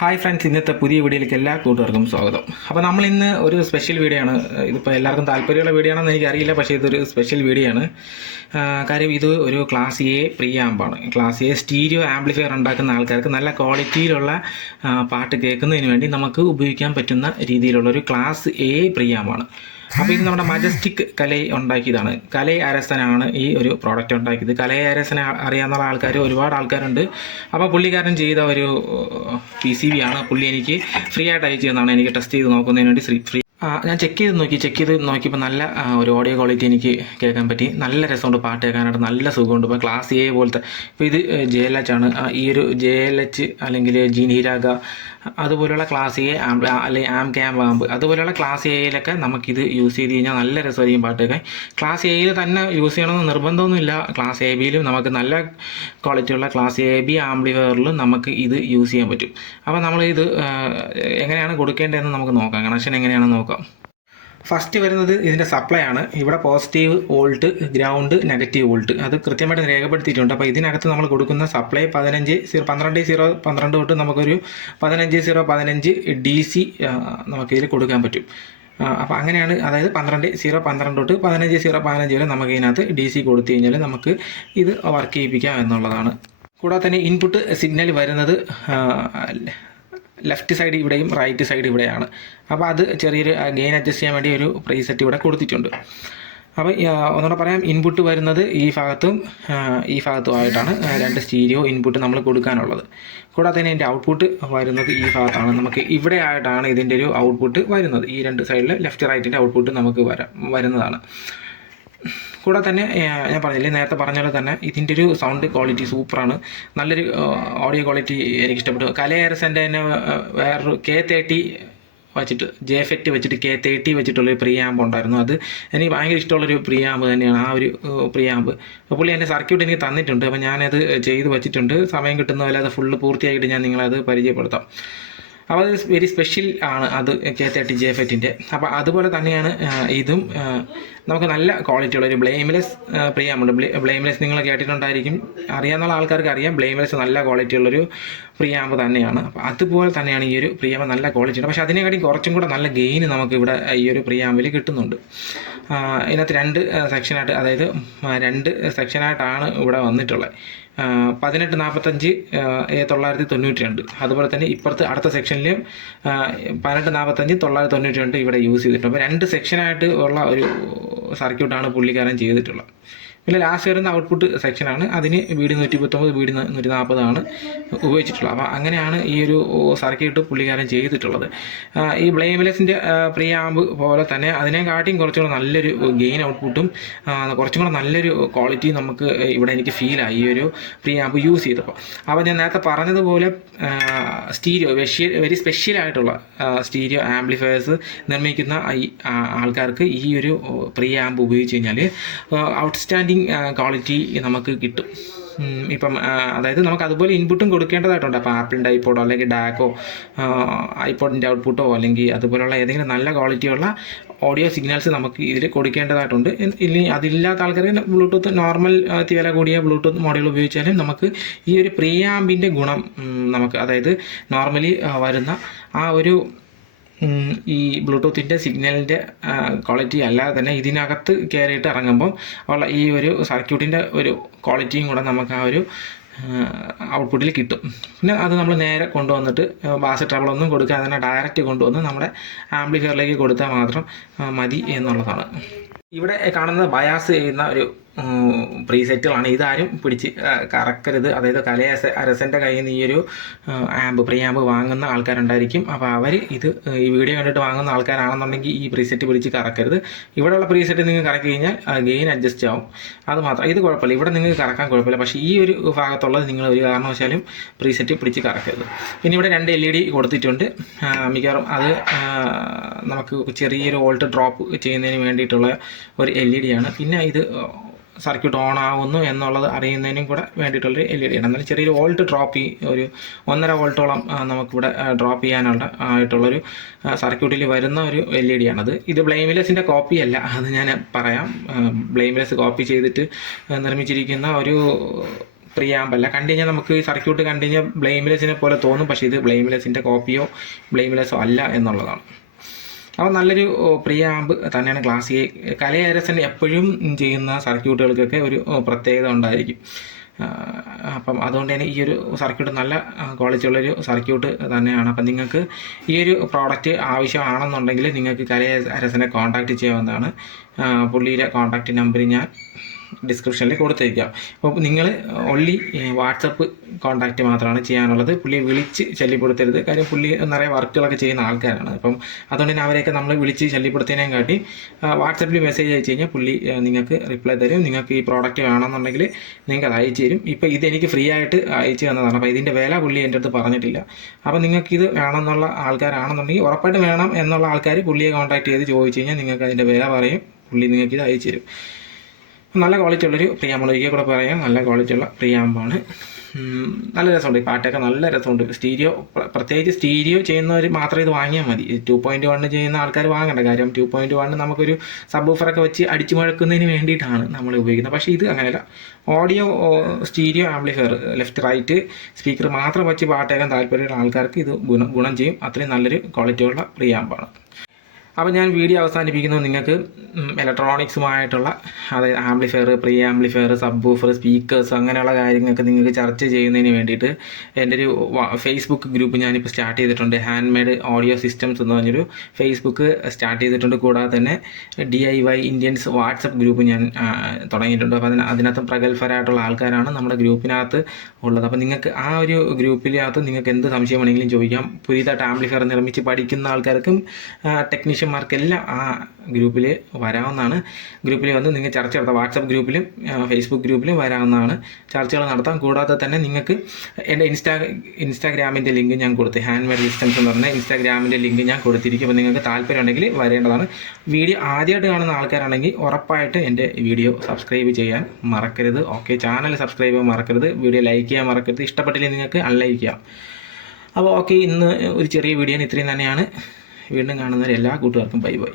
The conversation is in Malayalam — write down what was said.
ഹായ് ഫ്രണ്ട്സ്, ഇന്നത്തെ പുതിയ വീഡിയോയിലേക്ക് എല്ലാ കൂട്ടുകാർക്കും സ്വാഗതം. അപ്പോൾ നമ്മൾ ഇന്ന് ഒരു സ്പെഷ്യൽ വീഡിയോ ആണ്. ഇതിപ്പോൾ എല്ലാവർക്കും താല്പര്യമുള്ള വീഡിയോ ആണെന്ന് എനിക്കറിയില്ല, പക്ഷേ ഇതൊരു സ്പെഷ്യൽ വീഡിയോ ആണ്. കാര്യം ഇത് ഒരു ക്ലാസ് എ പ്രീ ആമ്പാണ്. ക്ലാസ് എ സ്റ്റീരിയോ ആംപ്ലിഫയർ ഉണ്ടാക്കുന്ന ആൾക്കാർക്ക് നല്ല ക്വാളിറ്റിയിലുള്ള പാട്ട് കേൾക്കുന്നതിന് വേണ്ടി നമുക്ക് ഉപയോഗിക്കാൻ പറ്റുന്ന രീതിയിലുള്ള ഒരു ക്ലാസ് എ പ്രീ ആമ്പാണ്. അപ്പോൾ ഇത് നമ്മുടെ മജസ്റ്റിക് കലൈ ഉണ്ടാക്കിയതാണ്. കലൈ അരസനാണ് ഈ ഒരു പ്രോഡക്റ്റ് ഉണ്ടാക്കിയത്. കലൈ അരസനെ അറിയാവുന്ന ആൾക്കാർ ഒരുപാട് ആൾക്കാരുണ്ട്. അപ്പോൾ പുള്ളിക്കാരൻ ചെയ്ത ഒരു PCB ആണ്. പുള്ളി എനിക്ക് ഫ്രീ ആയിട്ട് അയച്ചു തന്നാണ്. എനിക്ക് ടെസ്റ്റ് ചെയ്ത് നോക്കുന്നതിന് വേണ്ടി ഫ്രീ ഞാൻ ചെക്ക് ചെയ്ത് നോക്കിയപ്പോൾ നല്ല ഒരു ഓഡിയോ ക്വാളിറ്റി എനിക്ക് കേൾക്കാൻ പറ്റി. നല്ല രസമുണ്ട്, പാട്ട് കേൾക്കാനായിട്ട് നല്ല സുഖമുണ്ട്. ഇപ്പോൾ ക്ലാസ് എ പോലത്തെ, ഇപ്പോൾ ഇത് JLH ആണ്. ഈ ഒരു JLH അല്ലെങ്കിൽ ജീനീരാഗ അതുപോലെയുള്ള ക്ലാസ് എ അല്ലെങ്കിൽ ആം ക്യാമ്പ് ആമ്പ് അതുപോലെയുള്ള ക്ലാസ് എയിലൊക്കെ നമുക്കിത് യൂസ് ചെയ്ത് കഴിഞ്ഞാൽ നല്ല രസമായിരിക്കും പാട്ട് കേൾക്കാൻ. ക്ലാസ് എയിൽ തന്നെ യൂസ് ചെയ്യണമെന്ന് നിർബന്ധമൊന്നുമില്ല. ക്ലാസ് എ ബിയിലും നമുക്ക് നല്ല ക്വാളിറ്റിയുള്ള ക്ലാസ് എ ബി ആംപ്ലിഫയറിലും നമുക്ക് ഇത് യൂസ് ചെയ്യാൻ പറ്റും. അപ്പോൾ നമ്മൾ ഇത് എങ്ങനെയാണ് കൊടുക്കേണ്ടതെന്ന് നമുക്ക് നോക്കാം. കണക്ഷൻ എങ്ങനെയാണെന്ന് നോക്കാം. ഫസ്റ്റ് വരുന്നത് ഇതിൻ്റെ സപ്ലൈ ആണ്. ഇവിടെ positive volt, ground, negative volt അത് കൃത്യമായിട്ട് രേഖപ്പെടുത്തിയിട്ടുണ്ട്. അപ്പോൾ ഇതിനകത്ത് നമ്മൾ കൊടുക്കുന്ന സപ്ലൈ 12 തൊട്ട് നമുക്കൊരു 15 DC നമുക്കിതിൽ കൊടുക്കാൻ പറ്റും. അപ്പോൾ അങ്ങനെയാണ്, അതായത് 12 തൊട്ട് 15 വരെ നമുക്ക് ഇതിനകത്ത് DC കൊടുത്തു കഴിഞ്ഞാൽ നമുക്ക് ഇത് വർക്ക് ചെയ്യിപ്പിക്കാം എന്നുള്ളതാണ്. കൂടാതെ തന്നെ ഇൻപുട്ട് സിഗ്നൽ വരുന്നത് ലെഫ്റ്റ് സൈഡ് ഇവിടെയും റൈറ്റ് സൈഡ് ഇവിടെയാണ്. അപ്പോൾ അത് ചെറിയൊരു ഗെയിൻ അഡ്ജസ്റ്റ് ചെയ്യാൻ വേണ്ടി ഒരു പ്രീസെറ്റ് ഇവിടെ കൊടുത്തിട്ടുണ്ട്. അപ്പോൾ ഒന്നുകൂടെ പറയാം, ഇൻപുട്ട് വരുന്നത് ഈ ഭാഗത്തും ആയിട്ടാണ് രണ്ട് സ്റ്റീരിയോ ഇൻപുട്ട് നമ്മൾ കൊടുക്കാനുള്ളത്. കൂടാതെ തന്നെ ഇതിൻ്റെ ഔട്ട്പുട്ട് വരുന്നത് ഈ ഭാഗത്താണ്. നമുക്ക് ഇവിടെ ആയിട്ടാണ് ഇതിൻ്റെ ഒരു ഔട്ട്പുട്ട് വരുന്നത്. ഈ രണ്ട് സൈഡിൽ ലെഫ്റ്റ് റൈറ്റിൻ്റെ ഔട്ട്പുട്ട് നമുക്ക് വരുന്നതാണ്. കൂടാതെ തന്നെ ഞാൻ പറഞ്ഞില്ലേ, നേരത്തെ പറഞ്ഞ പോലെ തന്നെ ഇതിൻ്റെ ഒരു സൗണ്ട് ക്വാളിറ്റി സൂപ്പറാണ്. നല്ലൊരു ഓഡിയോ ക്വാളിറ്റി എനിക്ക് ഇഷ്ടപ്പെട്ടു. കലൈ അരസൻ്റെ തന്നെ വേറൊരു K30 വെച്ചിട്ട് JFET വെച്ചിട്ട് K30 വെച്ചിട്ടുള്ളൊരു പ്രീ ആമ്പ് ഉണ്ടായിരുന്നു. അത് എനിക്ക് ഭയങ്കര ഇഷ്ടമുള്ളൊരു പ്രീ ആമ്പ് തന്നെയാണ് ആ ഒരു പ്രീ ആമ്പ്. അപ്പോൾ പുള്ളി എൻ്റെ സർക്യൂട്ട് എനിക്ക് തന്നിട്ടുണ്ട്. അപ്പോൾ ഞാനത് ചെയ്ത് വെച്ചിട്ടുണ്ട്. സമയം കിട്ടുന്ന പോലെ അത് ഫുള്ള് പൂർത്തിയായിട്ട് ഞാൻ നിങ്ങളത് പരിചയപ്പെടുത്താം. അപ്പോൾ അത് വെരി സ്പെഷ്യൽ ആണ്, അത് K30 JFETൻ്റെ. അപ്പോൾ അതുപോലെ തന്നെയാണ് ഇതും. നമുക്ക് നല്ല ക്വാളിറ്റിയുള്ള ഒരു ബ്ലെയിംലെസ് പ്രീ ആമ്പുണ്ട്. ബ്ലെയിംലെസ് നിങ്ങൾ കേട്ടിട്ടുണ്ടായിരിക്കും, അറിയാവുന്ന ആൾക്കാർക്ക് അറിയാം. ബ്ലെയിംലെസ് നല്ല ക്വാളിറ്റിയുള്ളൊരു പ്രീ ആമ്പ് തന്നെയാണ്. അപ്പോൾ അതുപോലെ തന്നെയാണ് ഈ ഒരു പ്രീ ആമ്പ് നല്ല ക്വാളിറ്റി ഉണ്ട്. പക്ഷേ അതിനെക്കാട്ടി കുറച്ചും കൂടെ നല്ല ഗെയിൻ നമുക്ക് ഇവിടെ ഈ ഒരു പ്രീ ആമ്പിൽ കിട്ടുന്നുണ്ട്. ഇതിനകത്ത് 2 സെക്ഷനായിട്ട്, അതായത് 2 സെക്ഷനായിട്ടാണ് ഇവിടെ വന്നിട്ടുള്ളത്. 1845 992. അതുപോലെ തന്നെ ഇപ്പുറത്ത് അടുത്ത സെക്ഷനിലും 1845 992 ഇവിടെ യൂസ് ചെയ്തിട്ടുണ്ട്. അപ്പോൾ 2 സെക്ഷനായിട്ട് ഉള്ള ഒരു സർക്യൂട്ടാണ് പുള്ളിക്കാരൻ ചെയ്തിട്ടുള്ളത്. പിന്നെ ലാസ്റ്റ് വരുന്ന ഔട്ട്പുട്ട് സെക്ഷനാണ്. അതിന് BD 139 BD 140 ആണ് ഉപയോഗിച്ചിട്ടുള്ളത്. അപ്പോൾ അങ്ങനെയാണ് ഈ ഒരു സർക്യൂട്ട് പുള്ളിക്കാരൻ ചെയ്തിട്ടുള്ളത്. ഈ ബ്ലെയിംലെസിൻ്റെ പ്രീ ആമ്പ് പോലെ തന്നെ അതിനെക്കാട്ടിയും കുറച്ചും കൂടെ നല്ലൊരു ഗെയിൻ ഔട്ട്പുട്ടും കുറച്ചും കൂടെ നല്ലൊരു ക്വാളിറ്റി നമുക്ക് ഇവിടെ എനിക്ക് ഫീലായി ഈ ഒരു പ്രീ ആമ്പ് യൂസ് ചെയ്തപ്പോൾ. അപ്പോൾ ഞാൻ നേരത്തെ പറഞ്ഞതുപോലെ സ്റ്റീരിയോ വെരി സ്പെഷ്യലായിട്ടുള്ള സ്റ്റീരിയോ ആംപ്ലിഫയേഴ്സ് നിർമ്മിക്കുന്ന ആൾക്കാർക്ക് ഈ ഒരു പ്രീ ആമ്പ് ഉപയോഗിച്ച് കഴിഞ്ഞാൽ ഔട്ട്സ്റ്റാൻഡിങ് ക്വാളിറ്റി നമുക്ക് കിട്ടും. ഇപ്പം അതായത് നമുക്ക് അതുപോലെ ഇൻപുട്ടും കൊടുക്കേണ്ടതായിട്ടുണ്ട്. അപ്പോൾ ആപ്പിളിൻ്റെ ഐപോഡോ അല്ലെങ്കിൽ ഡാക്കോ ഐപോഡിൻ്റെ ഔട്ട്പുട്ടോ അല്ലെങ്കിൽ അതുപോലുള്ള ഏതെങ്കിലും നല്ല ക്വാളിറ്റിയുള്ള ഓഡിയോ സിഗ്നൽസ് നമുക്ക് ഇതിൽ കൊടുക്കേണ്ടതായിട്ടുണ്ട്. ഇല്ലെങ്കിൽ അതില്ലാത്ത ആൾക്കാർക്ക് ബ്ലൂടൂത്ത് നോർമൽ വില കൂടിയ ബ്ലൂടൂത്ത് മോഡൽ ഉപയോഗിച്ചാലും നമുക്ക് ഈ ഒരു പ്രീ ആമ്പിൻ്റെ ഗുണം നമുക്ക്, അതായത് നോർമലി വരുന്ന ആ ഒരു ഈ ബ്ലൂടൂത്തിൻ്റെ സിഗ്നലിൻ്റെ ക്വാളിറ്റി അല്ലാതെ തന്നെ ഇതിനകത്ത് കയറിയിട്ട് ഇറങ്ങുമ്പം ഉള്ള ഈ ഒരു സർക്യൂട്ടിൻ്റെ ഒരു ക്വാളിറ്റിയും കൂടെ നമുക്ക് ആ ഒരു ഔട്ട്പുട്ടിൽ കിട്ടും. പിന്നെ അത് നമ്മൾ നേരെ കൊണ്ടുവന്നിട്ട് ബാസ് ട്രബിളൊന്നും കൊടുക്കാതെ തന്നെ ഡയറക്റ്റ് കൊണ്ടുവന്ന് നമ്മുടെ ആംപ്ലിഫയറിലേക്ക് കൊടുത്താൽ മാത്രം മതി എന്നുള്ളതാണ്. ഇവിടെ കാണുന്നത് ബയാസ് ചെയ്യുന്ന ഒരു പ്രീസെറ്റുകളാണ്. ഇതാരും പിടിച്ച് കറക്കരുത്. അതായത് കലൈ അരസൻ്റെ കയ്യിൽ നിന്ന് ഈ ഒരു പ്രീ ആമ്പ് വാങ്ങുന്ന ആൾക്കാരുണ്ടായിരിക്കും. അപ്പോൾ അവർ ഇത് ഈ വീഡിയോ കണ്ടിട്ട് വാങ്ങുന്ന ആൾക്കാരാണെന്നുണ്ടെങ്കിൽ ഈ പ്രീസെറ്റ് പിടിച്ച് കറക്കരുത്. ഇവിടെയുള്ള പ്രീസെറ്റ് നിങ്ങൾ കറക്കി കഴിഞ്ഞാൽ ഗെയിൻ അഡ്ജസ്റ്റ് ആവും, അത് മാത്രം. ഇത് കുഴപ്പമില്ല, ഇവിടെ നിങ്ങൾക്ക് കറക്കാൻ കുഴപ്പമില്ല. പക്ഷേ ഈ ഒരു ഭാഗത്തുള്ളത് നിങ്ങൾ ഒരു കാരണവശാലും പ്രീസെറ്റ് പിടിച്ച് കറക്കരുത്. പിന്നെ ഇവിടെ 2 LED കൊടുത്തിട്ടുണ്ട്. മിക്കവാറും അത് നമുക്ക് ചെറിയൊരു വോൾട്ട് ഡ്രോപ്പ് ചെയ്യുന്നതിന് വേണ്ടിയിട്ടുള്ള ഒരു LED ആണ്. പിന്നെ ഇത് സർക്യൂട്ട് ഓൺ ആവുന്നു എന്നുള്ളത് അറിയുന്നതിനും കൂടെ വേണ്ടിയിട്ടുള്ളൊരു LED ആണ്. എന്നാലും ചെറിയൊരു വോൾട്ട് ഡ്രോപ്പ് ഒരു 1.5 വോൾട്ടോളം നമുക്കിവിടെ ഡ്രോപ്പ് ചെയ്യാനുള്ള ആയിട്ടുള്ളൊരു സർക്യൂട്ടിൽ വരുന്ന ഒരു LED ആണത്. ഇത് ബ്ലെയിംലെസിൻ്റെ കോപ്പി അല്ല, അത് ഞാൻ പറയാം. ബ്ലെയിംലെസ് കോപ്പി ചെയ്തിട്ട് നിർമ്മിച്ചിരിക്കുന്ന ഒരു പ്രിയാമ്പല്ല. കണ്ടു കഴിഞ്ഞാൽ നമുക്ക് ഈ സർക്യൂട്ട് കണ്ടു കഴിഞ്ഞാൽ ബ്ലെയിംലെസ്സിനെ പോലെ തോന്നും, പക്ഷേ ഇത് ബ്ലെയിംലെസ്സിൻ്റെ കോപ്പിയോ ബ്ലെയിംലെസ്സോ അല്ല എന്നുള്ളതാണ്. അപ്പോൾ നല്ലൊരു പ്രിയാമ്പ് തന്നെയാണ് ക്ലാസ് എ. കലൈ-അരസൻ എപ്പോഴും ചെയ്യുന്ന സർക്യൂട്ടുകൾക്കൊക്കെ ഒരു പ്രത്യേകത ഉണ്ടായിരിക്കും. അപ്പം അതുകൊണ്ട് തന്നെ ഈ ഒരു സർക്യൂട്ട് നല്ല ക്വാളിറ്റിയുള്ളൊരു സർക്യൂട്ട് തന്നെയാണ്. അപ്പം നിങ്ങൾക്ക് ഈ ഒരു പ്രോഡക്റ്റ് ആവശ്യമാണെന്നുണ്ടെങ്കിൽ നിങ്ങൾക്ക് കലൈ-അരസനെ കോൺടാക്റ്റ് ചെയ്യാവുന്നതാണ്. പുള്ളിയുടെ കോൺടാക്റ്റ് നമ്പർ ഞാൻ ഡിസ്ക്രിപ്ഷനിൽ കൊടുത്തേക്കാം. അപ്പോൾ നിങ്ങൾ ഓൺലി വാട്സപ്പ് കോൺടാക്റ്റ് മാത്രമാണ് ചെയ്യാനുള്ളത്. പുള്ളിയെ വിളിച്ച് ശല്യപ്പെടുത്തരുത്. കാര്യം പുള്ളി നിറയെ വർക്കുകളൊക്കെ ചെയ്യുന്ന ആൾക്കാരാണ്. അപ്പം അതുകൊണ്ട് തന്നെ അവരെയൊക്കെ നമ്മൾ വിളിച്ച് ശല്യപ്പെടുത്തുന്നതിനേയും കാട്ടി വാട്സപ്പിൽ മെസ്സേജ് അയച്ചു കഴിഞ്ഞാൽ പുള്ളി നിങ്ങൾക്ക് റിപ്ലൈ തരും. നിങ്ങൾക്ക് ഈ പ്രോഡക്റ്റ് വേണമെന്നുണ്ടെങ്കിൽ നിങ്ങൾക്ക് അത് അയച്ചു തരും. ഇപ്പോൾ ഇതെനിക്ക് ഫ്രീ ആയിട്ട് അയച്ചു തന്നതാണ്. അപ്പോൾ ഇതിൻ്റെ വില പുള്ളി എൻ്റെ അടുത്ത് പറഞ്ഞിട്ടില്ല. അപ്പോൾ നിങ്ങൾക്കിത് വേണമെന്നുള്ള ആൾക്കാരാണെന്നുണ്ടെങ്കിൽ ഉറപ്പായിട്ട് വേണം എന്നുള്ള ആൾക്കാർ പുള്ളിയെ കോൺടാക്ട് ചെയ്ത് ചോദിച്ചു കഴിഞ്ഞാൽ നിങ്ങൾക്ക് അതിൻ്റെ വില പറയും. പുള്ളി നിങ്ങൾക്കിത് അയച്ചു തരും. നല്ല ക്വാളിറ്റി ഉള്ളൊരു പ്രിയാമ്പാണ്. ഒരിക്കൽ കൂടെ പറയാം, നല്ല ക്വാളിറ്റിയുള്ള പ്രിയാമ്പാണ്. നല്ല രസമുണ്ട്. ഈ പാട്ടൊക്കെ നല്ല രസമുണ്ട്. സ്റ്റീരിയോ, പ്രത്യേകിച്ച് സ്റ്റീരിയോ ചെയ്യുന്നവർ മാത്രമേ ഇത് വാങ്ങിയാൽ മതി. 2.1 ചെയ്യുന്ന ആൾക്കാർ വാങ്ങേണ്ട. കാര്യം 2.1 നമുക്കൊരു സബ് വൂഫറൊക്കെ വെച്ച് അടിച്ചു മുഴക്കുന്നതിന് വേണ്ടിയിട്ടാണ് നമ്മൾ ഉപയോഗിക്കുന്നത്. പക്ഷേ ഇത് അങ്ങനെയല്ല. Audio stereo amplifier, left right speaker മാത്രം വെച്ച് പാട്ട് കേൾക്കാൻ താല്പര്യമുള്ള ആൾക്കാർക്ക് ഇത് ഗുണം ചെയ്യും. അത്രയും നല്ലൊരു ക്വാളിറ്റിയുള്ള പ്രിയാമ്പാണ്. അപ്പോൾ ഞാൻ വീഡിയോ അവസാനിപ്പിക്കുന്നത് നിങ്ങൾക്ക് ഇലക്ട്രോണിക്സുമായിട്ടുള്ള, അതായത് amplifier, pre amplifier, sub woofer, speakers അങ്ങനെയുള്ള കാര്യങ്ങൾക്ക് നിങ്ങൾക്ക് ചർച്ച ചെയ്യുന്നതിന് വേണ്ടിയിട്ട് എൻ്റെ ഒരു ഫേസ്ബുക്ക് ഗ്രൂപ്പ് ഞാനിപ്പോൾ സ്റ്റാർട്ട് ചെയ്തിട്ടുണ്ട്. ഹാൻഡ് മെയ്ഡ് ഓഡിയോ സിസ്റ്റംസ് എന്ന് പറഞ്ഞൊരു ഫേസ്ബുക്ക് സ്റ്റാർട്ട് ചെയ്തിട്ടുണ്ട്. കൂടാതെ തന്നെ DIY ഇന്ത്യൻസ് വാട്സപ്പ് ഗ്രൂപ്പ് ഞാൻ തുടങ്ങിയിട്ടുണ്ട്. അപ്പോൾ അതിനകത്ത് പ്രഗത്ഭരായിട്ടുള്ള ആൾക്കാരാണ് നമ്മുടെ ഗ്രൂപ്പിനകത്ത് ഉള്ളത്. അപ്പോൾ നിങ്ങൾക്ക് ആ ഒരു ഗ്രൂപ്പിനകത്ത് നിങ്ങൾക്ക് എന്ത് സംശയം വേണമെങ്കിലും ചോദിക്കാം. പുതിയതായിട്ട് ആംപ്ലിഫയർ നിർമ്മിച്ച് പഠിക്കുന്ന ആൾക്കാർക്കും ടെക്നീഷ്യന്മാർക്കെല്ലാം ആ ഗ്രൂപ്പിൽ വരാവുന്നതാണ്. ഗ്രൂപ്പിൽ വന്ന് നിങ്ങൾ ചർച്ച നടത്താം. വാട്സപ്പ് ഗ്രൂപ്പിലും ഫേസ്ബുക്ക് ഗ്രൂപ്പിലും വരാവുന്നതാണ്. ചർച്ചകൾ നടത്താം. കൂടാതെ തന്നെ നിങ്ങൾക്ക് എൻ്റെ ഇൻസ്റ്റാഗ്രാമിൻ്റെ ലിങ്ക് ഞാൻ കൊടുത്ത്, ഹാൻഡ് മെയ്ഡ് സിസ്റ്റംസ് എന്ന് പറഞ്ഞാൽ ഇൻസ്റ്റാഗ്രാമിൻ്റെ ലിങ്ക് ഞാൻ കൊടുത്തിരിക്കും. അപ്പോൾ നിങ്ങൾക്ക് താല്പര്യം ഉണ്ടെങ്കിൽ വരേണ്ടതാണ്. വീഡിയോ ആദ്യമായിട്ട് കാണുന്ന ആൾക്കാരാണെങ്കിൽ ഉറപ്പായിട്ട് എൻ്റെ വീഡിയോ സബ്സ്ക്രൈബ് ചെയ്യാൻ മറക്കരുത്. ഓക്കെ, ചാനൽ സബ്സ്ക്രൈബ് ചെയ്യാൻ മറക്കരുത്. വീഡിയോ ലൈക്ക് ചെയ്യാൻ മറക്കരുത്. ഇഷ്ടപ്പെട്ടില്ലെങ്കിൽ നിങ്ങൾക്ക് അൺലൈക്ക് ചെയ്യാം. അപ്പോൾ ഓക്കെ, ഇന്ന് ഒരു ചെറിയ വീഡിയോ ഇത്രയും തന്നെയാണ്. വീണ്ടും കാണുന്നവർ എല്ലാ കൂട്ടുകാർക്കും ബൈ ബൈ.